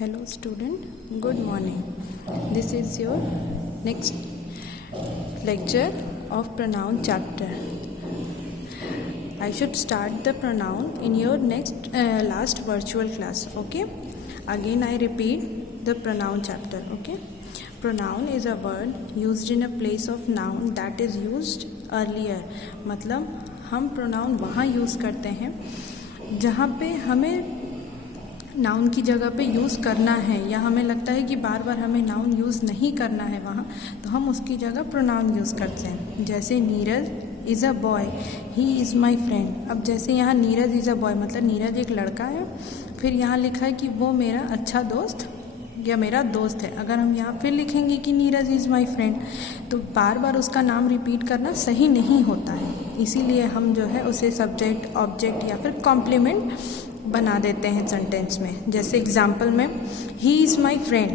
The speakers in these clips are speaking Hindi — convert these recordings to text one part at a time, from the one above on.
Hello student, good morning. This is your next lecture of pronoun chapter. I should start the pronoun in your last virtual class. Okay. Again I repeat the pronoun chapter. Okay. Pronoun is a word used in a place of noun that is used earlier. मतलब हम pronoun वहाँ यूज़ करते हैं जहाँ पे हमें नाउन की जगह पे यूज़ करना है या हमें लगता है कि बार बार हमें नाउन यूज़ नहीं करना है वहाँ, तो हम उसकी जगह प्रोनाउन यूज़ करते हैं. जैसे Neeraj is a boy, he is my friend. अब जैसे यहाँ नीरज इज़ अ बॉय मतलब नीरज एक लड़का है, फिर यहाँ लिखा है कि वो मेरा अच्छा दोस्त या मेरा दोस्त है. अगर हम यहाँ फिर लिखेंगे कि नीरज इज़ माई फ्रेंड, तो बार बार उसका नाम रिपीट करना सही नहीं होता है. इसीलिए हम जो है उसे सब्जेक्ट, ऑब्जेक्ट या फिर कॉम्प्लीमेंट बना देते हैं सेंटेंस में. जैसे एग्जाम्पल में ही इज़ माई फ्रेंड,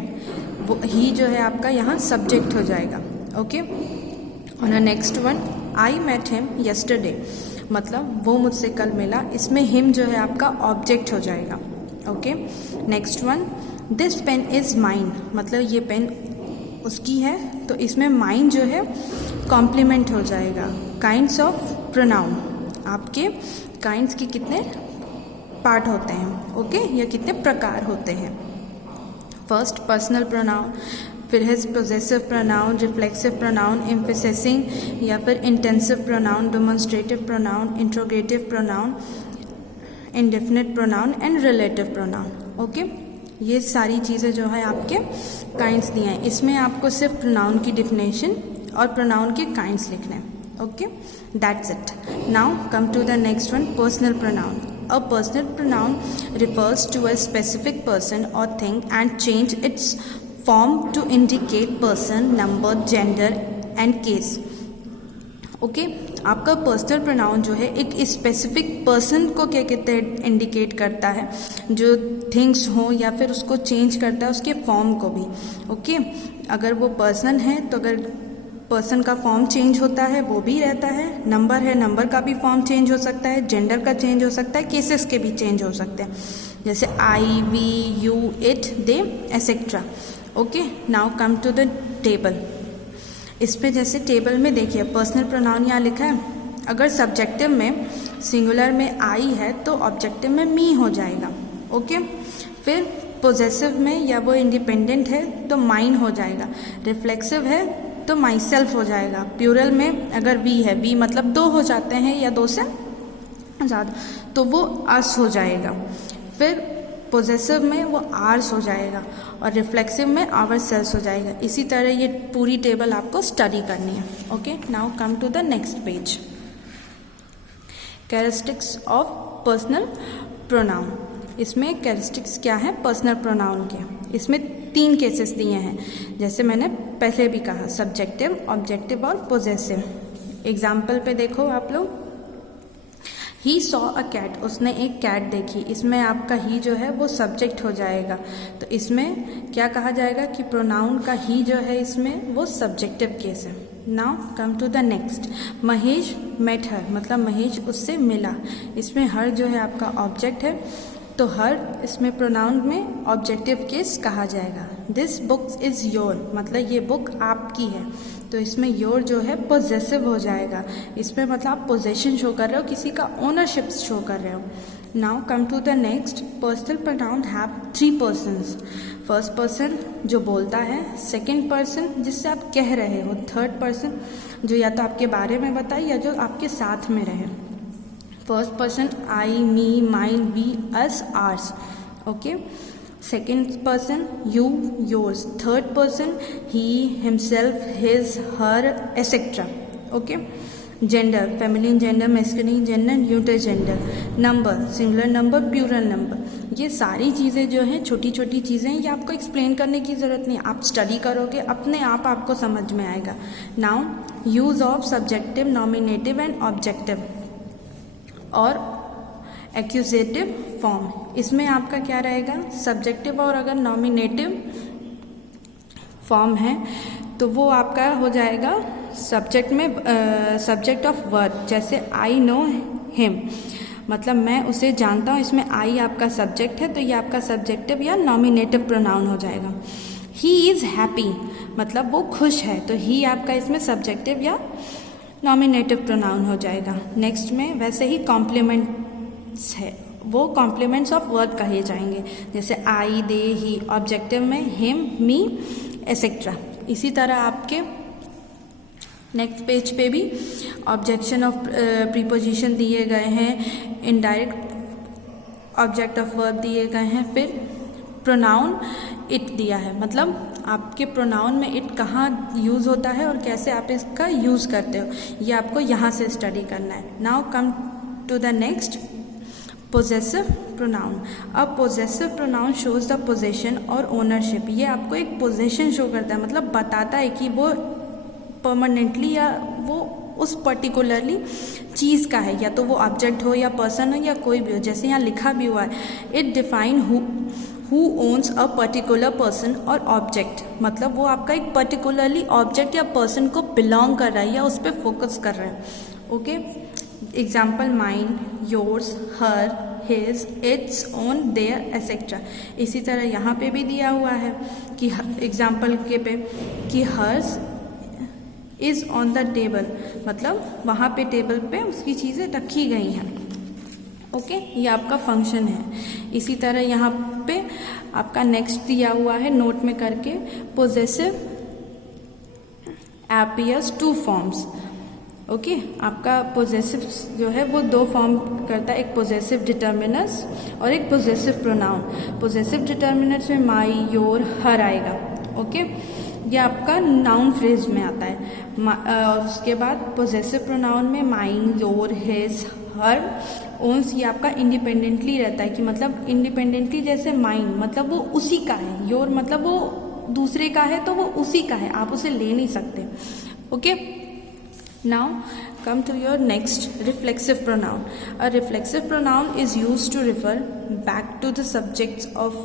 वो ही जो है आपका यहाँ सब्जेक्ट हो जाएगा. ओके. और next one, I met him yesterday, मतलब वो मुझसे कल मिला. इसमें हिम जो है आपका ऑब्जेक्ट हो जाएगा. Okay. Next one, this pen is mine, मतलब ये पेन उसकी है, तो इसमें माइन जो है कॉम्प्लीमेंट हो जाएगा. काइंड्स ऑफ प्रोनाउन, आपके काइंड्स के कितने पार्ट होते हैं. ओके. या कितने प्रकार होते हैं. फर्स्ट पर्सनल प्रोनाउन, फिर है पोजेसिव प्रोनाउन, रिफ्लेक्सिव प्रोनाउन, एम्फेसिसिंग या फिर intensive pronoun, demonstrative pronoun, interrogative pronoun, indefinite pronoun and relative pronoun. Okay. ये सारी चीज़ें जो है आपके काइंड्स दिए हैं. इसमें आपको सिर्फ प्रोनाउन की डिफिनेशन और प्रोनाउन के काइंड्स लिखने हैं. Okay, that's it. Now come to the next one, personal pronoun. A personal pronoun refers to a specific person or thing and change its form to indicate person, number, gender and case. Okay, आपका पर्सनल प्रोनाउन जो है एक स्पेसिफिक पर्सन को क्या कहते हैं, इंडिकेट करता है, जो थिंग्स हो या फिर उसको चेंज करता है उसके फॉर्म को भी. ओके. अगर वो पर्सन है तो अगर पर्सन का फॉर्म चेंज होता है वो भी रहता है. नंबर है, नंबर का भी फॉर्म चेंज हो सकता है. जेंडर का चेंज हो सकता है. केसेस के भी चेंज हो सकते हैं, जैसे I, we, you, it, they, etcetera. Okay. Now come to the table. इस पे जैसे टेबल में देखिए पर्सनल प्रोनाउन यहाँ लिखा है. अगर सब्जेक्टिव में सिंगुलर में आई है तो ऑब्जेक्टिव में मी हो जाएगा. ओके. फिर पोजेसिव में या वो इंडिपेंडेंट है तो माइन हो जाएगा. रिफ्लेक्सिव है तो माई सेल्फ हो जाएगा. प्यूरल में अगर वी है, वी मतलब दो हो जाते हैं या दो से ज़्यादा, तो वो अस हो जाएगा. फिर पोजेसिव में वो आर्स हो जाएगा और रिफ्लेक्सिव में आवर सेल्स हो जाएगा. इसी तरह ये पूरी टेबल आपको स्टडी करनी है. Okay. Now come to the next page. Characteristics of personal pronoun. इसमें कैरेक्टरिस्टिक्स क्या है पर्सनल प्रोनाउन के. इसमें 3 केसेस दिए हैं, जैसे मैंने पहले भी कहा, सब्जेक्टिव, ऑब्जेक्टिव और पोजेसिव. एग्जाम्पल पे देखो आप लोग. ही सॉ अ कैट, उसने एक कैट देखी. इसमें आपका ही जो है वो सब्जेक्ट हो जाएगा. तो इसमें क्या कहा जाएगा कि प्रोनाउन का ही जो है इसमें वो सब्जेक्टिव केस है. Now come to the next. Mahesh met her, मतलब महेश उससे मिला. इसमें हर जो है आपका ऑब्जेक्ट है, तो हर इसमें प्रोनाउन में ऑब्जेक्टिव केस कहा जाएगा. दिस बुक इज़ योर, मतलब ये बुक आपकी है, तो इसमें योर जो है पोजेसिव हो जाएगा. इसमें मतलब आप पोजेशन शो कर रहे हो, किसी का ओनरशिप शो कर रहे हो. Now come to the next. Personal pronoun have 3 persons. First person जो बोलता है, सेकंड पर्सन जिससे आप कह रहे हो, थर्ड पर्सन जो या तो आपके बारे में बताए या जो आपके साथ में रहे. First person I, me, mine, we, us, ours. Okay. Second person you, yours. Third person he, himself, his, her, etcetera. Okay. Gender, feminine gender, masculine gender, neutral gender. Number, singular number, plural number. ये सारी चीज़ें जो हैं छोटी छोटी चीज़ें हैं, ये आपको एक्सप्लेन करने की ज़रूरत नहीं. आप स्टडी करोगे अपने आप आपको समझ में आएगा. Now use of subjective, nominative and objective और एक्यूजेटिव फॉर्म. इसमें आपका क्या रहेगा, सब्जेक्टिव और अगर नॉमिनेटिव फॉर्म है तो वो आपका हो जाएगा सब्जेक्ट में, सब्जेक्ट ऑफ वर्ब. जैसे आई नो हिम, मतलब मैं उसे जानता हूँ, इसमें आई आपका सब्जेक्ट है तो ये आपका सब्जेक्टिव या नॉमिनेटिव प्रोनाउन हो जाएगा। ही इज़ हैप्पी मतलब वो खुश है, तो ही आपका इसमें सब्जेक्टिव या नॉमिनेटिव प्रोनाउन हो जाएगा। नेक्स्ट में वैसे ही कॉम्प्लीमेंट्स है, वो कॉम्प्लीमेंट्स ऑफ वर्ड कहे जाएंगे, जैसे आई, दे, ही। ऑब्जेक्टिव में हिम, मी, एसेट्रा। इसी तरह आपके नेक्स्ट पेज पे भी ऑब्जेक्शन ऑफ प्रीपोजिशन दिए गए हैं, इनडायरेक्ट ऑब्जेक्ट ऑफ वर्ब दिए गए हैं, फिर प्रोनाउन इट दिया है, मतलब आपके प्रोनाउन में इट कहाँ यूज़ होता है और कैसे आप इसका यूज़ करते हो, ये आपको यहाँ से स्टडी करना है। Now come to the next, possessive pronoun. अब possessive pronoun shows the possession और ओनरशिप। ये आपको एक पोजेशन शो करता है, मतलब बताता है कि वो परमानेंटली या वो उस पर्टिकुलरली चीज़ का है, या तो वो ऑब्जेक्ट हो या पर्सन हो या कोई भी हो। जैसे यहाँ लिखा भी हुआ है, it define who owns a particular person और ऑब्जेक्ट, मतलब वो आपका एक पर्टिकुलरली ऑब्जेक्ट या पर्सन को बिलोंग कर रहा है या उस पर फोकस कर रहा है। Okay, example mine, yours, her, his, its, own, their, etcetera. इसी तरह यहाँ पे भी दिया हुआ है कि एग्जाम्पल के पे कि hers is on the table, मतलब वहाँ पे टेबल पे उसकी चीज़ें रखी गई हैं। ओके, ये आपका फंक्शन है। इसी तरह यहाँ पे आपका नेक्स्ट दिया हुआ है नोट में करके, possessive appears two forms. Okay, आपका पोजेसिव जो है वो दो फॉर्म करता है, एक पोजेसिव डिटर्मिनर्स और एक पोजेसिव प्रोनाउन। पोजेसिव डिटर्मिनर्स में माई, योर, हर आएगा। ओके, ये आपका नाउन फ्रेज में आता है। उसके बाद पोजेसिव प्रोनाउन में mine, your, his, her, ones, ये आपका इंडिपेंडेंटली रहता है कि मतलब इंडिपेंडेंटली, जैसे माइन मतलब वो उसी का है, योर मतलब वो दूसरे का है तो वो उसी का है, आप उसे ले नहीं सकते। Okay, now come to your next, reflexive pronoun. A reflexive pronoun is used to refer back to the subjects of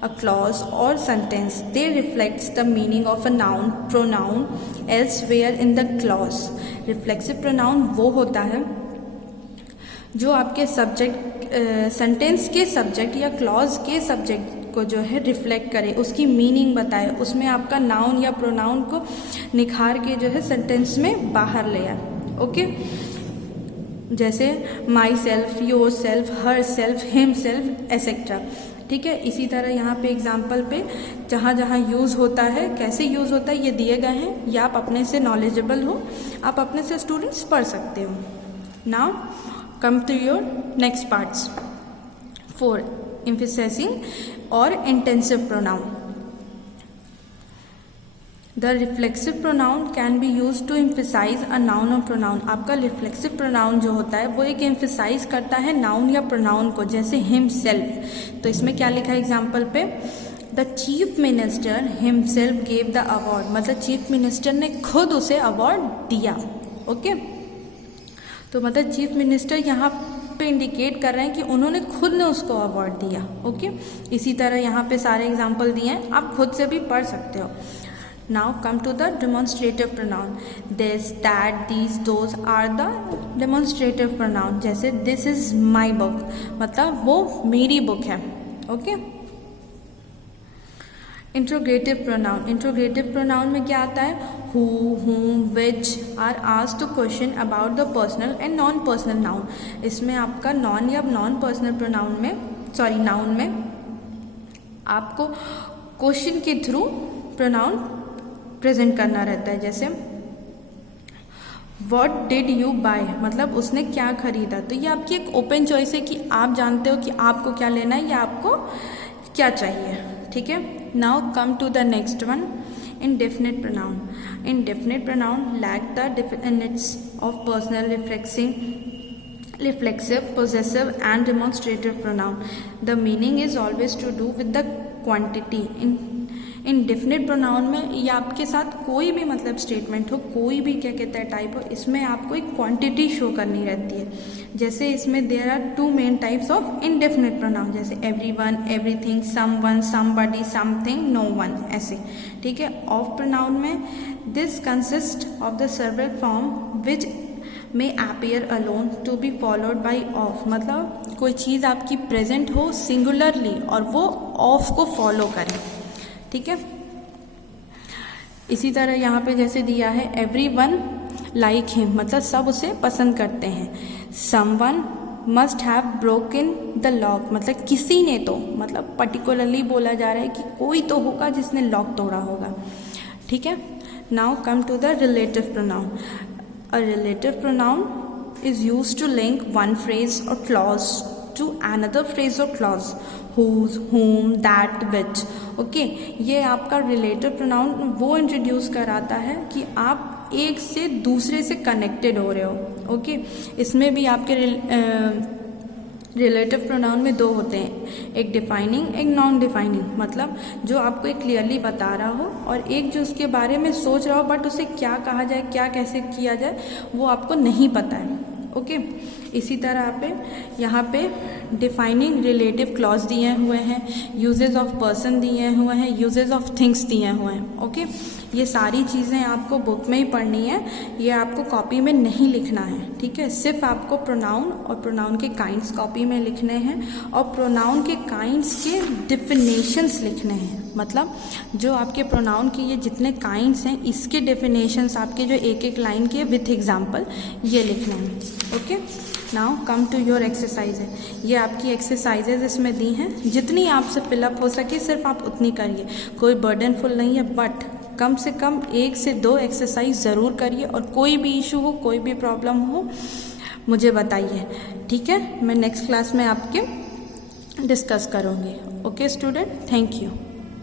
a clause or sentence. They reflects the meaning of a noun, pronoun elsewhere in the clause. Reflexive pronoun वो होता है जो आपके सब्जेक्ट सेंटेंस के सब्जेक्ट या क्लॉज के सब्जेक्ट को जो है रिफ्लेक्ट करे, उसकी मीनिंग बताए, उसमें आपका नाउन या प्रोनाउन को निखार के जो है सेंटेंस में बाहर ले आए। ओके, जैसे my self, your self, her self, him self, etcetera. ठीक है, इसी तरह यहाँ पे एग्जाम्पल पे जहाँ जहाँ यूज़ होता है, कैसे यूज़ होता है, ये दिए गए हैं, या आप अपने से नॉलेजेबल हो, आप अपने से स्टूडेंट्स पढ़ सकते हो। Now come to your next parts. 4, emphasizing or intensive pronoun. The reflexive pronoun can be used to emphasize a noun or pronoun. आपका reflexive pronoun जो होता है वो एक emphasize करता है noun या pronoun को, जैसे himself। तो इसमें क्या लिखा है एग्जाम्पल पे, The chief minister himself gave the award, मतलब चीफ मिनिस्टर ने खुद उसे अवार्ड दिया। ओके, तो मतलब चीफ मिनिस्टर यहाँ पे इंडिकेट कर रहे हैं कि उन्होंने खुद ने उसको अवार्ड दिया। ओके, इसी तरह यहाँ पे सारे एग्जाम्पल दिए हैं, आप खुद से भी पढ़ सकते हो। Now come to the demonstrative pronoun. This, that, these, those are the demonstrative pronoun. जैसे दिस इज माई बुक, मतलब वो मेरी बुक है। Okay, interrogative pronoun. Interrogative pronoun में क्या आता है, who, whom, which are asked to question about the personal and non personal noun. इसमें आपका नॉन या नॉन पर्सनल प्रोनाउन में, नाउन में आपको क्वेश्चन के थ्रू प्रोनाउन प्रेजेंट करना रहता है। जैसे What did you buy, मतलब उसने क्या खरीदा। तो ये आपकी एक ओपन चॉइस है कि आप जानते हो कि आपको क्या लेना है या आपको क्या चाहिए। ठीक है, now come to the next one, indefinite pronoun. Indefinite pronoun lack the definites of personal, reflexive, possessive and demonstrative pronoun. The meaning is always to do with the quantity. Indefinite pronoun में ये आपके साथ कोई भी मतलब स्टेटमेंट हो, कोई भी क्या कहता है टाइप हो, इसमें आपको एक क्वांटिटी शो करनी रहती है। जैसे इसमें there are 2 main types of indefinite pronoun, जैसे everyone, everything, someone, somebody, something, no one, ऐसे। ठीक है, ऑफ प्रोनाउन में this consist of the several form which may appear alone to be followed by off, मतलब कोई चीज़ आपकी प्रेजेंट हो सिंगुलरली और वो ऑफ को फॉलो करे, ठीक है। इसी तरह यहाँ पे जैसे दिया है everyone like him, मतलब सब उसे पसंद करते हैं। someone must have broken the lock, मतलब किसी ने तो, मतलब पर्टिकुलरली बोला जा रहा है कि कोई तो होगा जिसने लॉक तोड़ा होगा, ठीक है। Now come to the relative pronoun. A relative pronoun is used to link one phrase or clause to another phrase or clause, whose, whom, that, which, okay. ये आपका रिलेटिव प्रोनाउन वो इंट्रोड्यूस कराता है कि आप एक से दूसरे से कनेक्टेड हो रहे हो, ओके। इसमें भी आपके रिलेटिव प्रोनाउन में दो होते हैं, एक डिफाइनिंग एक नॉन डिफाइनिंग, मतलब जो आपको एक क्लियरली बता रहा हो और एक जो उसके बारे में सोच रहा हो बट उसे क्या कहा जाए, क्या कैसे किया जाए वो आपको नहीं पता है, ओके। इसी तरह पे यहाँ पे डिफाइनिंग रिलेटिव क्लॉज दिए हुए हैं, यूजेज ऑफ पर्सन दिए हुए हैं, यूजेज ऑफ थिंग्स दिए हुए हैं, ओके। ये सारी चीज़ें आपको बुक में ही पढ़नी है, ये आपको कॉपी में नहीं लिखना है, ठीक है। सिर्फ आपको प्रोनाउन और प्रोनाउन के काइंड्स कॉपी में लिखने हैं और प्रोनाउन के काइंड्स के डिफिनेशंस लिखने हैं, मतलब जो आपके प्रोनाउन के ये जितने काइंड्स हैं इसके डिफिनेशंस आपके जो एक एक लाइन के विथ एग्जाम्पल ये लिखने हैं, okay. Now come to your exercise है, ये आपकी एक्सरसाइजेज इसमें दी हैं, जितनी आपसे फिलअप हो सके सिर्फ आप उतनी करिए, कोई बर्डनफुल नहीं है, बट कम से कम 1 से 2 एक्सरसाइज ज़रूर करिए और कोई भी इशू हो, कोई भी प्रॉब्लम हो मुझे बताइए, ठीक है। मैं नेक्स्ट क्लास में आपके डिस्कस करूँगी, ओके स्टूडेंट, थैंक यू।